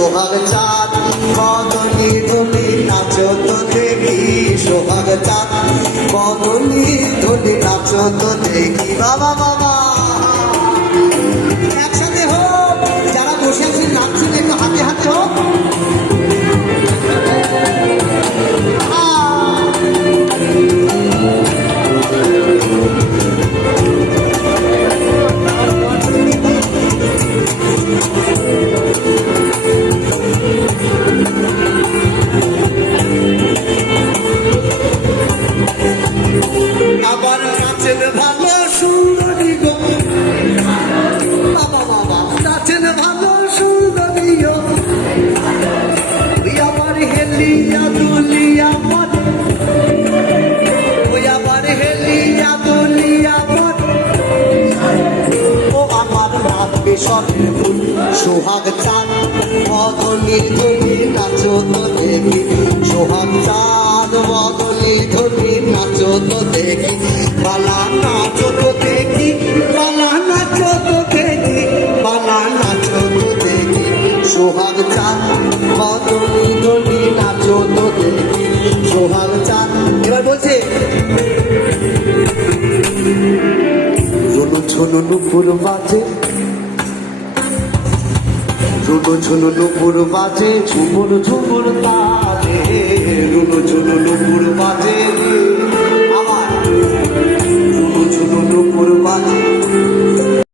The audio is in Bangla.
সোহাগ চাঁদ বদনি ধনি নাচো তো দেখি, সোহাগ চাঁদ বদনি ধনি নাচো তো দেখি। বাবা বাবা একসাথে হোক, যারা বসে আছেন নাচছেন একটু হাতে হাতে হোক। আবার নাচেন ভালো সুন্দরী গো, বাবা বাবা নাচেন ভালো সুন্দরী গো, ওই আবার হেলিয়া দুলিয়া পরে, ওই আবার হেলিয়া দুলিয়া পরে, ও আমার নাচবে সবের ফুল। সোহাগ চাঁদ বদনি ধনি নাচো তো দেখি, সোহাগ চাঁদ বদনি ধনি নাচো তো দেখি। বালা নাচো তো দেখি, বালা নাচো তো দেখি, বালা নাচো তো দেখি। সোহাগ চাঁদ বদনি ধনি নাচো তো দেখি, সোহাগ চাঁদ। এবার বলছে ঝুনু ঝুনু নুপুর বাজে, ঝুনু ঝুনু নুপুর বাজে, ঝুমুর ঝুমুর তার।